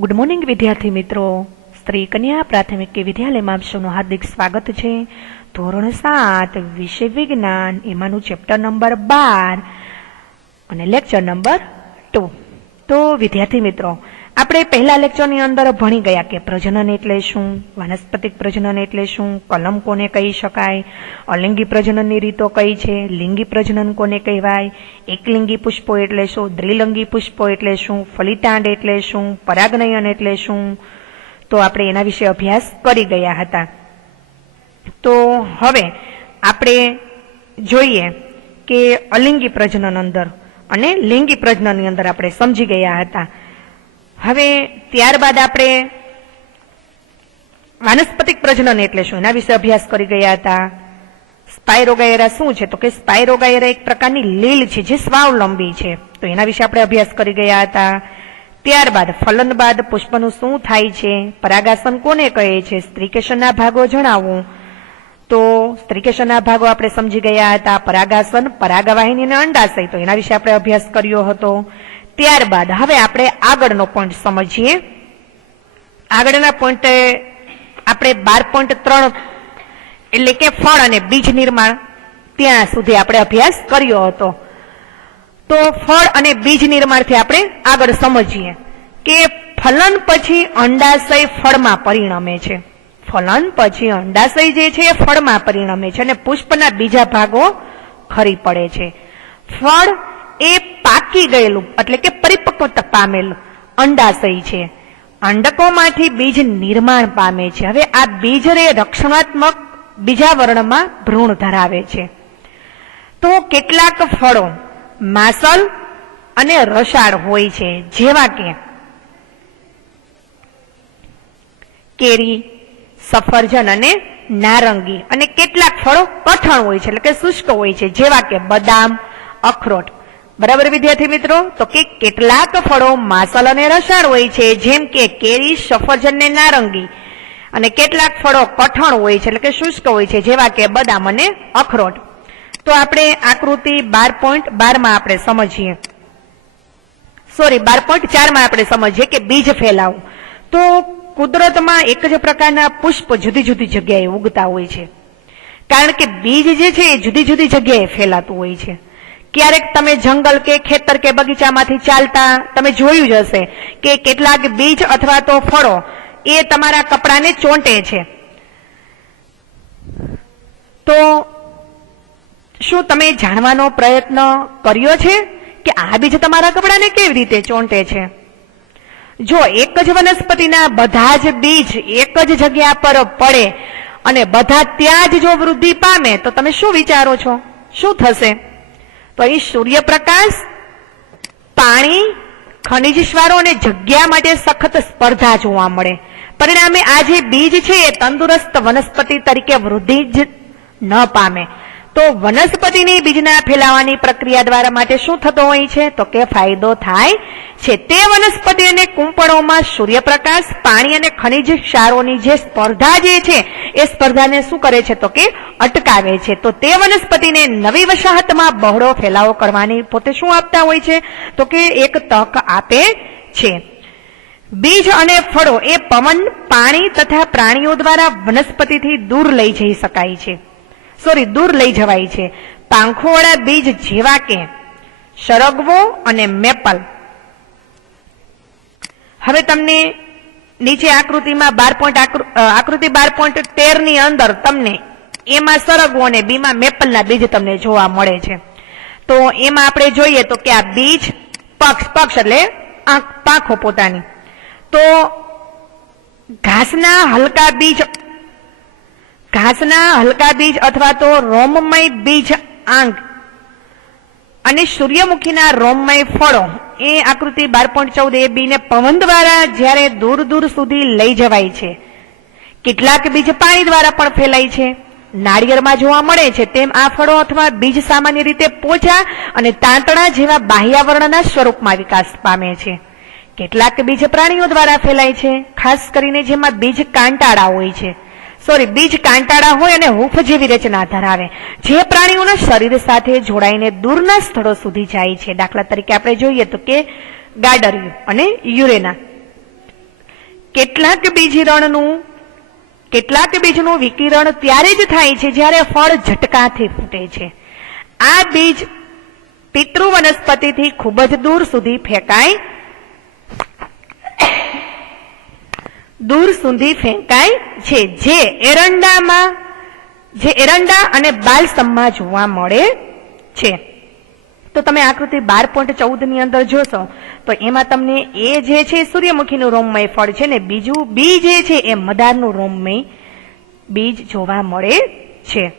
Good morning વિદ્યાર્થી મિત્રો, સ્ત્રી કન્યા પ્રાથમિક વિદ્યાલયમાં આપ સૌનું હાર્દિક સ્વાગત છે. ધોરણ 7 વિષય વિજ્ઞાન, એમાંનું ચેપ્ટર નંબર 12 અને લેક્ચર નંબર 2. તો વિદ્યાર્થી મિત્રો, આપણે પહેલા લેક્ચરની અંદર ભણી ગયા કે પ્રજનન એટલે શું, વાનસ્પતિક પ્રજનન એટલે શું, કલમ કોને કહી શકાય, અલિંગી પ્રજનનની રીતો કઈ છે, લિંગી પ્રજનન કોને કહેવાય, એકલિંગી પુષ્પો એટલે શું, દ્વિલિંગી પુષ્પો એટલે શું, ફલિતાંડ એટલે શું, પરાગનયન એટલે શું. તો આપણે એના વિશે અભ્યાસ કરી ગયા હતા. તો હવે આપણે જોઈએ કે અલિંગી પ્રજનન અંદર અને લિંગી પ્રજનનની અંદર આપણે સમજી ગયા હતા. હવે ત્યારબાદ આપણે વાનસ્પતિક પ્રજનન એટલે શું એના વિશે અભ્યાસ કરી ગયા હતા. સ્પાયરોગાયરા શું છે, તો કે સ્પાયરોગાયરા એક પ્રકારની લીલ છે જે સ્વાવલંબી છે, તો એના વિશે આપણે અભ્યાસ કરી ગયા હતા. ત્યારબાદ ફલન બાદ પુષ્પનું શું થાય છે, પરાગાસન કોને કહે છે, સ્ત્રીકેશનના ભાગો જણાવો. તો સ્ત્રીકેશનના ભાગો આપણે સમજી ગયા હતા. પરાગાસન, પરાગવાહિની અને અંડાશય, તો એના વિશે આપણે અભ્યાસ કર્યો હતો. ત્યારબાદ હવે આપણે આગળનો પોઈન્ટ સમજીએ. આગળના પોઈન્ટ આપણે 12.3 એટલે કે ફળ અને બીજ નિર્માણ, ત્યાં સુધી આપણે અભ્યાસ કર્યો હતો. તો ફળ અને બીજ નિર્માણથી આપણે આગળ સમજીએ કે ફલન પછી અંડાશય ફળમાં પરિણમે છે. ફલન પછી અંડાશય જે છે એ ફળમાં પરિણમે છે અને પુષ્પના બીજા ભાગો ખરી પડે છે. ફળ એ પાકી ગયેલું એટલે કે પરિપક્વતા પામેલું અંડાશય છે. અંડકોમાંથી બીજ નિર્માણ પામે છે. હવે આ બીજ રક્ષણાત્મક બીજા વર્ણમાં ભ્રૂણ ધરાવે છે. તો કેટલાક ફળો માસલ અને રસાળ હોય છે, જેવા કે કેરી, સફરજન અને નારંગી. અને કેટલાક ફળો કઠણ હોય છે એટલે કે શુષ્ક હોય છે, જેવા કે બદામ, અખરોટ. બરાબર વિદ્યાર્થી મિત્રો? તો કે કેટલાક ફળો માસલ અને રસાળ હોય છે, જેમ કે કેરી, સફરજન ને નારંગી. અને કેટલાક ફળો કઠણ હોય છે એટલે કે શુષ્ક હોય છે, જેવા કે બદામ અને અખરોટ. તો આપણે આકૃતિ 12.12 માં આપણે સમજીએ, 12.4 માં આપણે સમજીએ કે બીજ ફેલાવું. તો કુદરતમાં એક જ પ્રકારના પુષ્પ જુદી જુદી જગ્યાએ ઉગતા હોય છે, કારણ કે બીજ જે છે એ જુદી જુદી જગ્યાએ ફેલાતું હોય છે. ક્યારેક તમે જંગલ કે ખેતર કે બગીચામાંથી ચાલતા તમે જોયું જ હશે કે કેટલાક બીજ અથવા તો ફળો એ તમારા કપડાને ચોંટે છે. તો શું તમે જાણવાનો પ્રયત્ન કર્યો છે કે આ બીજ તમારા કપડાને કેવી રીતે ચોંટે છે? જો એક જ વનસ્પતિના બધા જ બીજ એક જ જગ્યા પર પડે અને બધા ત્યાં જ જો વૃદ્ધિ પામે તો તમે શું વિચારો છો, શું થશે? તો અહીં સૂર્યપ્રકાશ, પાણી, ખનિજ ક્ષારો અને જગ્યા માટે સખત સ્પર્ધા જોવા મળે. પરિણામે આ જે બીજ છે એ તંદુરસ્ત વનસ્પતિ તરીકે વૃદ્ધિ જ ન પામે. તો વનસ્પતિની બીજના ફેલાવાની પ્રક્રિયા દ્વારા માટે શું થતો હોય છે, તો કે ફાયદો થાય છે. તે વનસ્પતિ અને કુંપળોમાં સૂર્યપ્રકાશ, પાણી અને ખનિજ ક્ષારોની જે સ્પર્ધા જે છે એ સ્પર્ધાને શું કરે છે, તો કે અટકાવે છે. તો તે વનસ્પતિને નવી વસાહતમાં બહોળો ફેલાવો કરવાની પોતે શું આપતા હોય છે, તો કે એક તક આપે છે. બીજ અને ફળો એ પવન, પાણી તથા પ્રાણીઓ દ્વારા વનસ્પતિથી દૂર લઈ જઈ શકાય છે, દૂર લઈ જવાય છે. પાંખોવાળા બીજ જેવા કે સરગવો અને મેપલ. હવે તમને નીચે આકૃતિમાં આકૃતિ 12.13 ની અંદર તમને એમાં સરગવો અને બીમાં મેપલના બીજ તમને જોવા મળે છે. તો એમાં આપણે જોઈએ તો કે આ બીજ પક્ષ એટલે પાંખો પોતાની. તો ઘાસના હલકા બીજ અથવા તો રોમમય બીજ આંક અને સૂર્યમુખીના રોમમય ફળો એ આકૃતિ 12.14 એ બીને પવન દ્વારા જ્યારે દૂર દૂર સુધી લઈ જવાય છે. કેટલાક બીજ પાણી દ્વારા પણ ફેલાય છે, નાળિયેરમાં જોવા મળે છે. તેમ આ ફળો અથવા બીજ સામાન્ય રીતે પોચા અને તાંતણા જેવા બાહ્યાવરણના સ્વરૂપમાં વિકાસ પામે છે. કેટલાક બીજ પ્રાણીઓ દ્વારા ફેલાય છે, ખાસ કરીને જેમાં બીજ કાંટાળા હોય છે. બીજ કાંટાળા હોય અને હૂંફ જેવી રચના ધરાવે, જે પ્રાણીઓના શરીર સાથે જોડાઈને દૂરના સ્થળો સુધી જાય છે. દાખલા તરીકે આપણે જોઈએ તો કે ગાડરિયું અને યુરેના. કેટલાક બીજનું વિકિરણ ત્યારે જ થાય છે જ્યારે ફળ ઝટકાથી ફૂટે છે. આ બીજ પિતૃ વનસ્પતિથી ખૂબ જ દૂર સુધી ફેંકાય છે, જે એરંડા અને બાલસમમાં જોવા મળે છે. તો તમે આકૃતિ 12.14 ની અંદર જોશો તો એમાં તમને એ જે છે સૂર્યમુખીનું રોમમય ફળ છે ને બીજું બી જે છે એ મદારનું રોમમય બીજ જોવા મળે છે.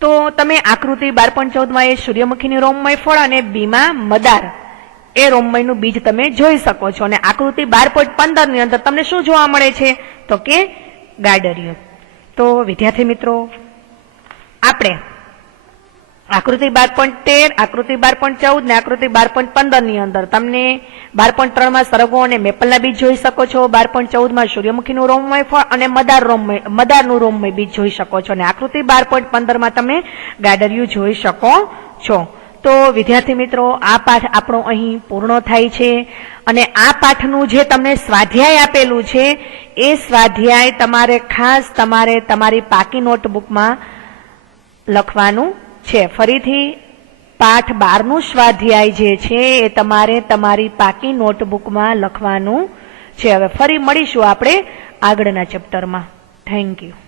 તો તમે આકૃતિ 12.14 એ સૂર્યમુખીનું રોમમય ફળ અને બીમાં મદાર એ રોમમયનું બીજ તમે જોઈ શકો છો. અને આકૃતિ 12.15 ની અંદર તમને શું જોવા મળે છે તો કે ગાડરિયું. તો વિદ્યાર્થી મિત્રો, આપણે આકૃતિ 12.13, આકૃતિ 12.14 ને આકૃતિ 12.15 ની અંદર તમને 12.3 માં સરગવો અને મેપલના બીજ જોઈ શકો છો, 12.14 માં સૂર્યમુખીનું રોમમય ફળ અને મદારનું રોમમય બીજ જોઈ શકો છો, અને આકૃતિ 12.15 માં તમે ગાડરિયું જોઈ શકો છો. તો વિદ્યાર્થી મિત્રો, આ પાઠ આપણો અહીં પૂર્ણ થાય છે. અને આ પાઠનું જે તમને સ્વાધ્યાય આપેલું છે એ સ્વાધ્યાય તમારે ખાસ તમારી પાકી નોટબુકમાં લખવાનું છે. ફરીથી પાઠ 12 નું સ્વાધ્યાય જે છે એ તમારે તમારી પાકી નોટબુકમાં લખવાનું છે. હવે ફરી મળીશું આપણે આગળના ચેપ્ટરમાં. Thank you.